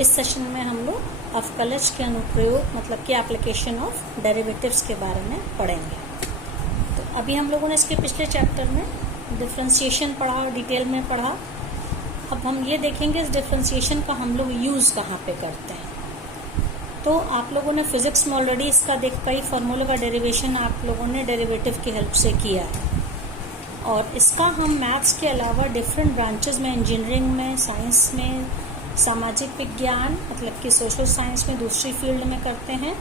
इस सेशन में हम लोग अवकलज के अनुप्रयोग मतलब कि एप्लीकेशन ऑफ डेरिवेटिव्स के बारे में पढ़ेंगे। तो अभी हम लोगों ने इसके पिछले चैप्टर में डिफरेंशिएशन पढ़ा, डिटेल में पढ़ा। अब हम ये देखेंगे इस डिफरेंशिएशन का हम लोग यूज़ कहाँ पे करते हैं। तो आप लोगों ने फिजिक्स में ऑलरेडी इसका देखा ही, फार्मूला का डेरिवेशन आप लोगों ने डेरिवेटिव की हेल्प से किया है। और इसका हम मैथ्स के अलावा डिफरेंट ब्रांचेस में, इंजीनियरिंग में, साइंस में, सामाजिक विज्ञान मतलब कि सोशल साइंस में, दूसरी फील्ड में करते हैं।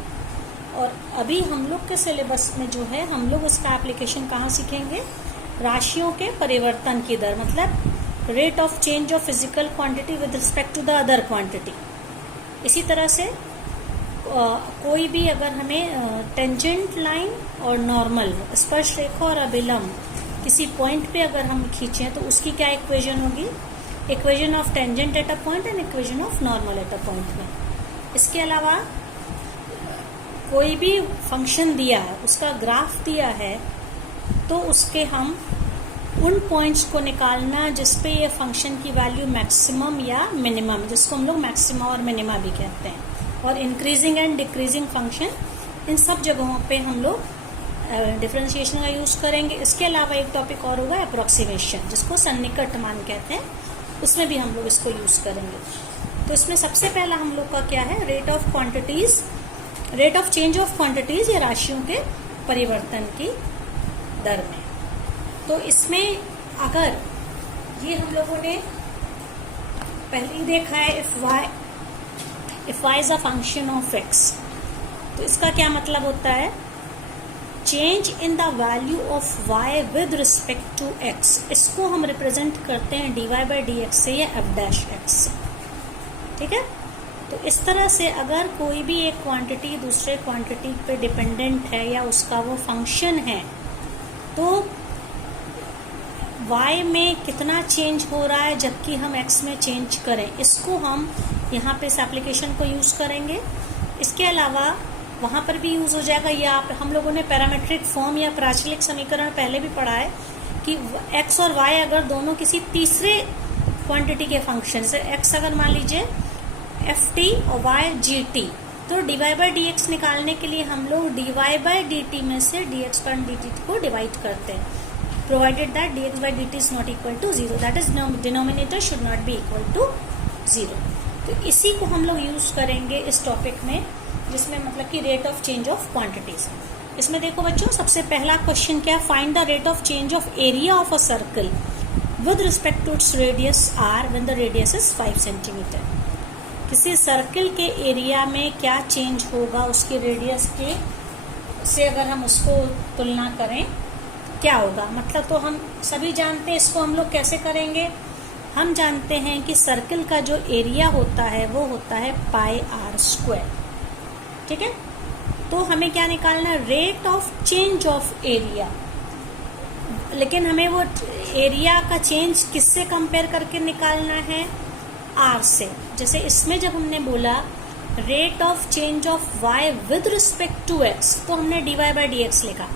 और अभी हम लोग के सिलेबस में जो है हम लोग उसका एप्लीकेशन कहाँ सीखेंगे, राशियों के परिवर्तन की दर मतलब rate of change of physical quantity with respect to the other quantity. इसी तरह से कोई भी अगर हमें टेंजेंट लाइन और नॉर्मल, स्पर्शरेखा और अभिलंब किसी पॉइंट पे अगर हम खींचें तो उसकी क्या इक्वेशन होगी, equation of tangent at a point and equation of normal at a point में। इसके अलावा कोई भी फंक्शन दिया है, उसका ग्राफ दिया है, तो उसके हम उन पॉइंट्स को निकालना जिसपे ये फंक्शन की वैल्यू मैक्सिमम या मिनिमम, जिसको हम लोग मैक्सिमा और मिनिमा भी कहते हैं, और इंक्रीजिंग एंड डिक्रीजिंग फंक्शन, इन सब जगहों पे हम लोग डिफरेंशिएशन का यूज़ करेंगे। इसके अलावा एक टॉपिक और होगा अप्रोक्सीमेशन, जिसको सन्निकट मान कहते हैं, उसमें भी हम लोग इसको यूज़ करेंगे। तो इसमें सबसे पहला हम लोग का क्या है, rate of quantities, rate of change of quantities या राशियों के परिवर्तन की दर में। तो इसमें अगर ये हम लोगों ने पहले ही देखा है, if y is a function of x, तो इसका क्या मतलब होता है, change in the value of y with respect to x। इसको हम रिप्रेजेंट करते हैं dy/dx से या f'(x) से, ठीक है। तो इस तरह से अगर कोई भी एक क्वांटिटी दूसरे क्वांटिटी पे डिपेंडेंट है या उसका वो फंक्शन है, तो y में कितना चेंज हो रहा है जबकि हम x में चेंज करें, इसको हम यहाँ पे इस एप्लीकेशन को यूज़ करेंगे। इसके अलावा वहाँ पर भी यूज़ हो जाएगा, या हम लोगों ने पैरामीट्रिक फॉर्म या प्राचलिक समीकरण पहले भी पढ़ा है कि x और y अगर दोनों किसी तीसरे क्वांटिटी के फंक्शन से, x अगर मान लीजिए ft और y gt, तो dy/dx निकालने के लिए हम लोग dy/dt में से dx/dt को डिवाइड करते हैं, provided that dx/dt is not equal to 0, that is denominator should not be equal to 0। तो इसी को हम लोग यूज़ करेंगे इस टॉपिक में, जिसमें मतलब कि rate of change of quantities. इसमें देखो बच्चों, सबसे पहला क्वेश्चन क्या है, find the rate of change of area of a circle with respect to its radius r when the radius is 5 centimetre. किसी सर्कल के एरिया में क्या चेंज होगा उसकी रेडियस के से, अगर हम उसको तुलना करें क्या होगा, मतलब तो हम सभी जानते हैं इसको हम लोग कैसे करेंगे। हम जानते हैं कि सर्कल का जो एरिया होता है वो होता है πr², ठीक है। तो हमें क्या निकालना है, rate of change of area, लेकिन हमें वो एरिया का चेंज किससे कंपेयर करके निकालना है, r से। जैसे इसमें जब हमने बोला rate of change of y with respect to x, तो हमने dy/dx लिखा।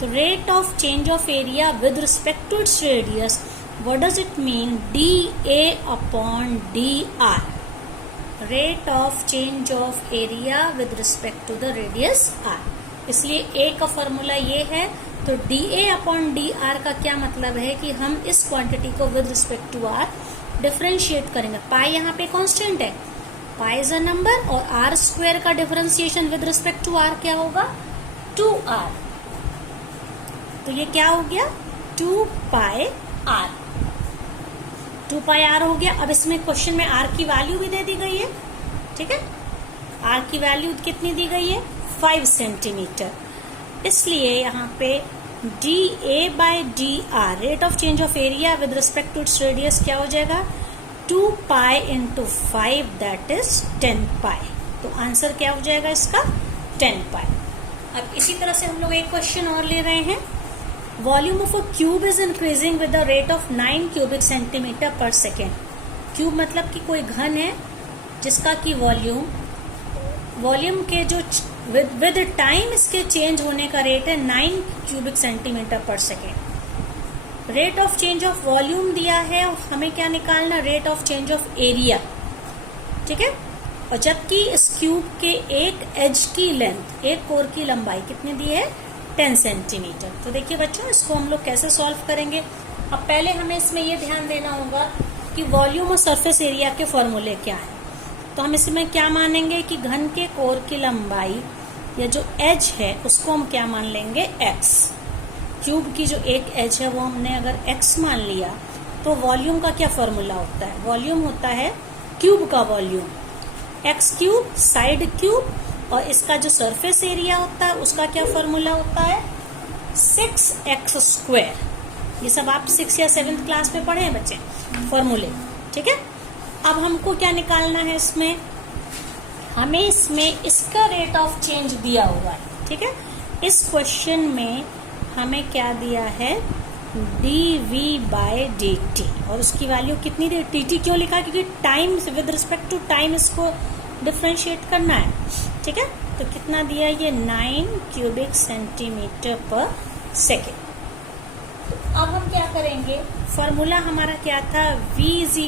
तो rate of change of area with respect to its radius, what does it mean, dA/dr, rate of change of area with respect to the radius r। इसलिए a का formula ये है। तो dA/dr का क्या मतलब है कि हम इस क्वांटिटी को with respect to r differentiate करेंगे। पाई यहाँ पे कांस्टेंट है, पाई इज अ नंबर, और r² का differentiation with respect to r क्या होगा, 2r। तो ये क्या हो गया, 2πr, 2πr हो गया। अब इसमें क्वेश्चन में r की वैल्यू भी दे दी गई है, ठीक है। r की वैल्यू कितनी दी गई है, 5 सेंटीमीटर। इसलिए यहाँ पे dA/dr, rate of change of area with respect to its radius क्या हो जाएगा, 2π × 5 दैट इज 10π। तो आंसर क्या हो जाएगा इसका, 10π। अब इसी तरह से हम लोग एक क्वेश्चन और ले रहे हैं, volume of a cube is increasing with the rate of 9 cubic centimetre पर सेकेंड। क्यूब मतलब कि कोई घन है जिसका कि वॉल्यूम के जो विद टाइम इसके चेंज होने का रेट है 9 क्यूबिक सेंटीमीटर पर second. Rate of change of volume दिया है और हमें क्या निकालना, rate of change of area, ठीक है। और जबकि इस क्यूब के एक एज की लेंथ, एक कोर की लंबाई कितनी दी है, 10 सेंटीमीटर। तो देखिए बच्चों, इसको हम लोग कैसे सॉल्व करेंगे। अब पहले हमें इसमें ये ध्यान देना होगा कि वॉल्यूम और सरफेस एरिया के फॉर्मूले क्या है। तो हम इसमें क्या मानेंगे कि घन के कोर की लंबाई या जो एज है उसको हम क्या मान लेंगे, x। क्यूब की जो एक एज है वो हमने अगर x मान लिया तो वॉल्यूम का क्या फॉर्मूला होता है, वॉल्यूम होता है क्यूब का volume, x cube side cube, और इसका जो सरफेस एरिया होता है उसका क्या फॉर्मूला होता है, 6x स्क्वायर। ये सब आप 6 या 7th क्लास में पढ़े हैं बच्चे फॉर्मूले, ठीक है। अब हमको क्या निकालना है, इसमें हमें इसमें इसका रेट ऑफ चेंज दिया हुआ है, ठीक है। इस क्वेश्चन में हमें क्या दिया है, dv/dt, और उसकी वैल्यू कितनी दी, dt क्यों लिखा, क्योंकि time with respect to time इसको डिफरेंशिएट करना है, ठीक है। तो कितना दिया, ये 9 क्यूबिक सेंटीमीटर पर सेकेंड। अब हम क्या करेंगे, फॉर्मूला हमारा क्या था, v =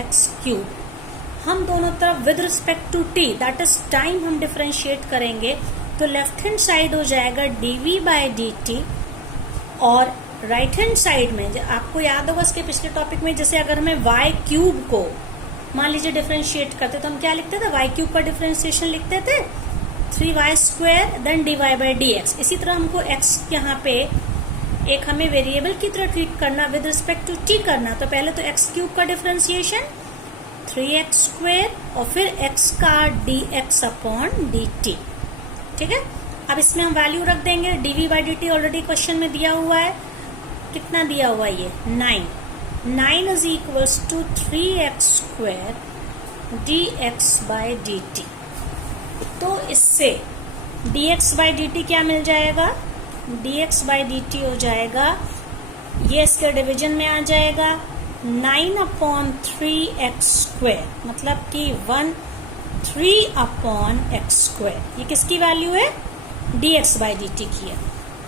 x क्यूब। हम दोनों तरफ with respect to t, that is time, हम डिफरेंशिएट करेंगे तो लेफ्ट हैंड साइड हो जाएगा dv/dt, और राइट हैंड साइड में आपको याद होगा इसके पिछले टॉपिक में, जैसे अगर हमें y क्यूब को मान लीजिए डिफरेंशिएट करते तो हम क्या लिखते थे, y क्यूब का डिफरेंशिएशन लिखते थे 3y² देन dy/dx। इसी तरह हमको x यहाँ पे एक हमें वेरिएबल की तरह ट्रीट करना, विद रिस्पेक्ट टू t करना, तो पहले तो x क्यूब का डिफरेंशिएशन 3x² और फिर x का dx/dt, ठीक है। अब इसमें हम वैल्यू रख देंगे, dv/dt ऑलरेडी क्वेश्चन में दिया हुआ है, कितना दिया हुआ है, ये 9 = 3x² dx/dt। तो इससे dx/dt क्या मिल जाएगा, dx/dt हो जाएगा, ये इसके डिवीजन में आ जाएगा 9/3x², मतलब कि 3/x²। ये किसकी वैल्यू है, dx/dt की है।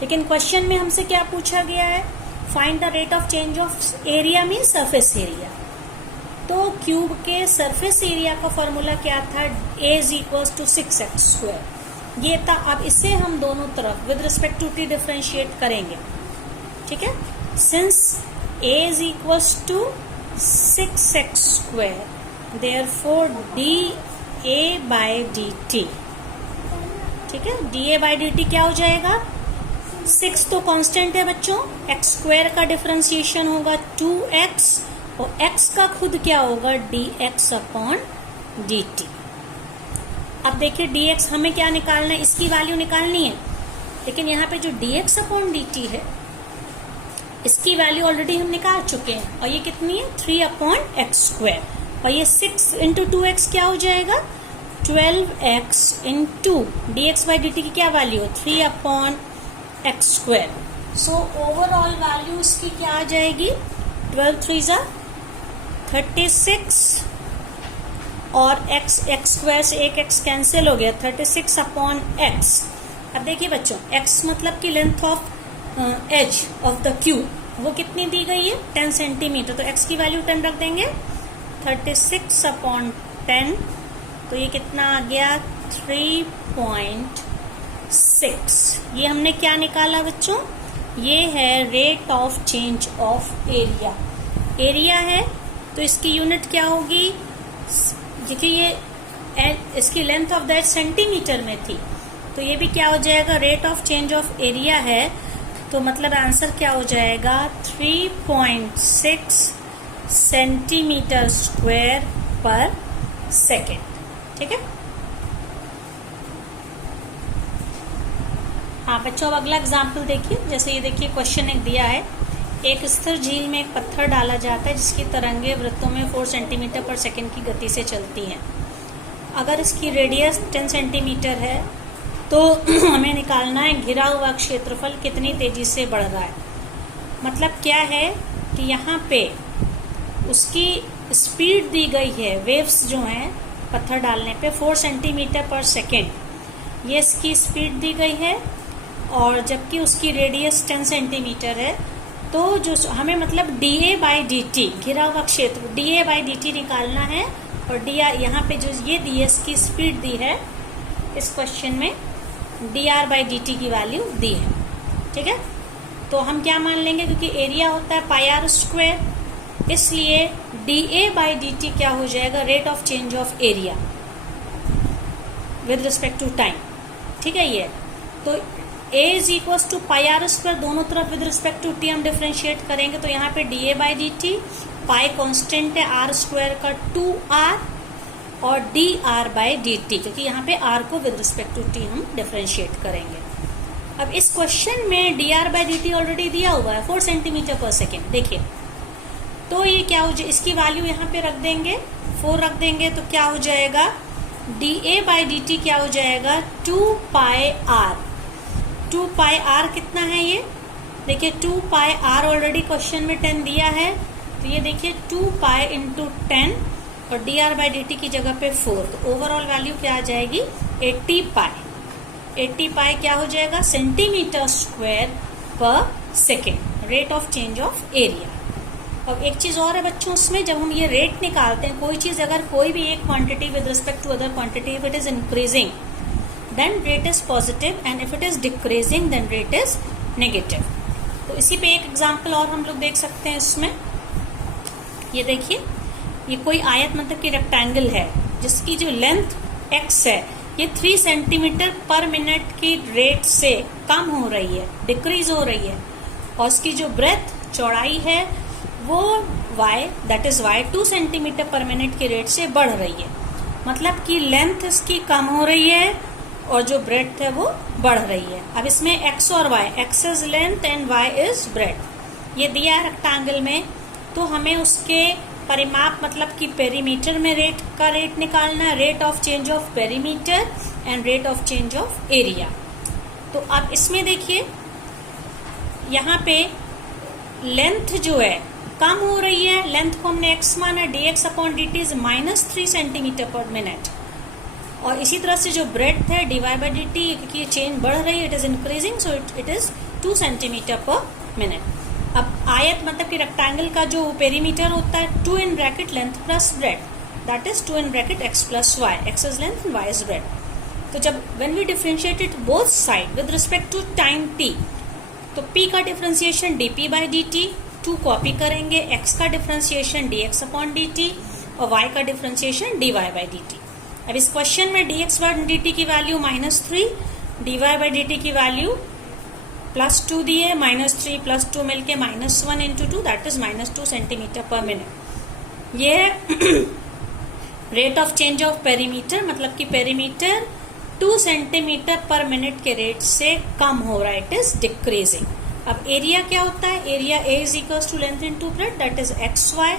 लेकिन क्वेश्चन में हमसे क्या पूछा गया है, find the rate of change of area mean surface area. तो क्यूब के सरफेस एरिया का फॉर्मूला क्या था, a = 6x², ये था। अब इसे हम दोनों तरफ with respect to t differentiate करेंगे, ठीक है। Since a = 6x², therefore dA/dt, ठीक है, dA/dt क्या हो जाएगा, 6 तो कांस्टेंट है बच्चों, x² का डिफरेंशिएशन होगा 2x, और x का खुद क्या होगा, dx/dt। अब देखिए dx हमें क्या निकालना है, इसकी वैल्यू निकालनी है, लेकिन यहाँ पे जो dx/dt है इसकी वैल्यू ऑलरेडी हम निकाल चुके हैं, और ये कितनी है, 3/x², और ये 6 × 2x क्या हो जाएगा, 12x × dx/dt की क्या वैल्यू है, 3/x²। सो ओवरऑल वैल्यू इसकी क्या आ जाएगी, 12 3 = 36, और x² से एक x कैंसिल हो गया, 36/x। अब देखिए बच्चों, x मतलब की length of edge of the cube वो कितनी दी गई है, 10 सेंटीमीटर, तो x की वैल्यू 10 रख देंगे, 36/10, तो ये कितना आ गया, 3.6। ये हमने क्या निकाला बच्चों, ये है rate of change of area. Area है तो इसकी यूनिट क्या होगी, देखिए ये इसकी लेंथ ऑफ दैट सेंटीमीटर में थी, तो ये भी क्या हो जाएगा, rate of change of area है, तो मतलब आंसर क्या हो जाएगा, 3.6 सेंटीमीटर स्क्वायर पर सेकेंड, ठीक है। हाँ बच्चों, अब अगला एग्जाम्पल देखिए। जैसे ये देखिए क्वेश्चन एक दिया है, एक स्थिर झील में एक पत्थर डाला जाता है जिसकी तरंगे वृत्तों में 4 सेंटीमीटर पर सेकेंड की गति से चलती हैं। अगर इसकी रेडियस 10 सेंटीमीटर है तो हमें निकालना है घिरा हुआ क्षेत्रफल कितनी तेजी से बढ़ रहा है। मतलब क्या है कि यहाँ पे उसकी स्पीड दी गई है, वेव्स जो हैं पत्थर डालने पे 4 सेंटीमीटर पर सेकेंड, ये इसकी स्पीड दी गई है, और जबकि उसकी रेडियस 10 सेंटीमीटर है। तो जो हमें मतलब dA/dt घिरा हुआ क्षेत्र dA/dt निकालना है, और डी आर यहाँ पे जो ये दी है इसकी स्पीड दी है इस क्वेश्चन में dr/dt की वैल्यू दी है। ठीक है, तो हम क्या मान लेंगे, क्योंकि एरिया होता है पाई आर स्क्वायर, इसलिए dA/dt क्या हो जाएगा, rate of change of area with respect to time. ठीक है, ये तो A is equal to pi r square, दोनों तरफ विद रिस्पेक्ट टू टी हम डिफ्रेंशिएट करेंगे, तो यहाँ पे dA/dt, पाई कॉन्स्टेंट है, आर स्क्वायर का 2r और dr/dt, क्योंकि यहाँ पे r को विद रिस्पेक्ट टू टी हम डिफ्रेंशिएट करेंगे। अब इस क्वेश्चन में dr/dt ऑलरेडी दिया हुआ है 4 सेंटीमीटर पर सेकेंड। देखिए, तो ये क्या हो जाए, इसकी वैल्यू यहाँ पे रख देंगे, 4 रख देंगे, तो क्या हो जाएगा, dA/dt क्या हो जाएगा, 2πr। 2πr कितना है ये, देखिए 2πr ऑलरेडी क्वेश्चन में 10 दिया है, तो ये देखिए 2π × 10 और dr/dt की जगह पे 4, तो ओवरऑल वैल्यू क्या आ जाएगी, 80π। 80π क्या हो जाएगा, सेंटीमीटर स्क्वायर पर second, rate of change of area. अब एक चीज और है बच्चों, उसमें जब हम ये रेट निकालते हैं, कोई चीज अगर कोई भी एक quantity with respect to other quantity, if it is increasing then rate is positive and if it is decreasing then rate is negative. तो इसी पे एक एग्जांपल और हम लोग देख सकते हैं इसमें। ये देखिए, ये कोई आयत मतलब कि रेक्टेंगल है जिसकी जो लेंथ x है ये 3 सेंटीमीटर पर मिनट की रेट से कम हो रही है, डिक्रीज हो रही है, और उसकी जो ब्रेथ चौड़ाई है वो y, that is y 2 centimetre per minute की रेट से बढ़ रही है। मतलब कि लेंथ इसकी कम हो रही है और जो ब्रेथ है वो बढ़ रही है। अब इसमें x और y, x is length and y is breadth, ये दिया है रेक्टेंगल में, तो हमें उसके परिमाप मतलब कि पेरीमीटर में रेट का रेट निकालना है, rate of change of perimeter and rate of change of area. तो अब इसमें देखिए, यहाँ पे लेंथ जो है कम हो रही है, लेंथ को हमने x माना, dx/dt is -3 centimetre per minute, और इसी तरह से जो ब्रेथ है dy/dt, क्योंकि ये चेंज बढ़ रही है, it is increasing, so it is 2 centimetre per minute. अब आयत मतलब कि रेक्टेंगल का जो पेरीमीटर होता है 2 in bracket length plus breadth, that is 2 in bracket x plus y, x is length and y is breadth. तो जब when we differentiated both side with respect to time t, तो p का differentiation dp/dt, 2 copy करेंगे, x का differentiation dx/dt और y का differentiation dy/dt। अब इस क्वेश्चन में dx/dt की वैल्यू -3, dy/dt की वैल्यू +2 दिए, -3 + 2 मिलके -1 × 2, that is -2 centimetre per minute. ये rate of change of perimeter, मतलब कि पेरीमीटर 2 सेंटीमीटर पर मिनट के रेट से कम हो रहा है, इट इज डिक्रीजिंग। अब एरिया क्या होता है, area A is equal to length into breadth, that is xy।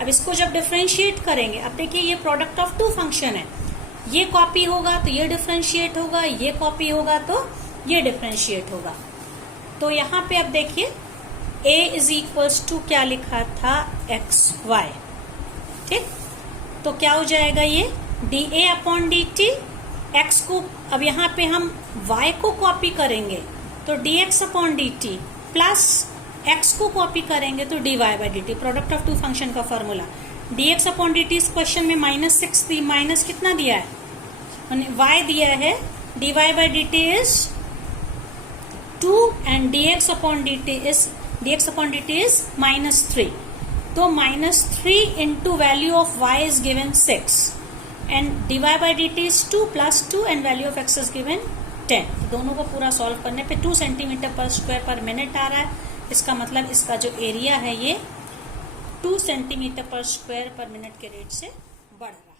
अब इसको जब डिफरेंशिएट करेंगे, अब देखिए ये प्रोडक्ट ऑफ 2 फंक्शन है, ये कॉपी होगा तो ये डिफरेंशिएट होगा, ये कॉपी होगा तो ये डिफरेंशिएट होगा। तो यहाँ पे अब देखिए A इज इक्वल्स टू क्या लिखा था, xy। ठीक, तो क्या हो जाएगा ये dA/dt, x को अब यहाँ पे हम y को कॉपी करेंगे तो dx/dt प्लस x को कॉपी करेंगे तो dy/dt, प्रोडक्ट ऑफ 2 फंक्शन का फॉर्मूला। dx/dt इस क्वेश्चन में -6 दी, माइनस कितना दिया है, y दिया है, dy/dt is 2 and dx/dt is -3, तो -3 into value of y is given 6 and dy/dt is 2 + 2 and value of x is given 10। दोनों को पूरा सॉल्व करने पे 2 सेंटीमीटर पर स्क्वायर पर मिनट आ रहा है, इसका मतलब इसका जो एरिया है ये 2 सेंटीमीटर पर स्क्वायर पर मिनट के रेट से बढ़ रहा है।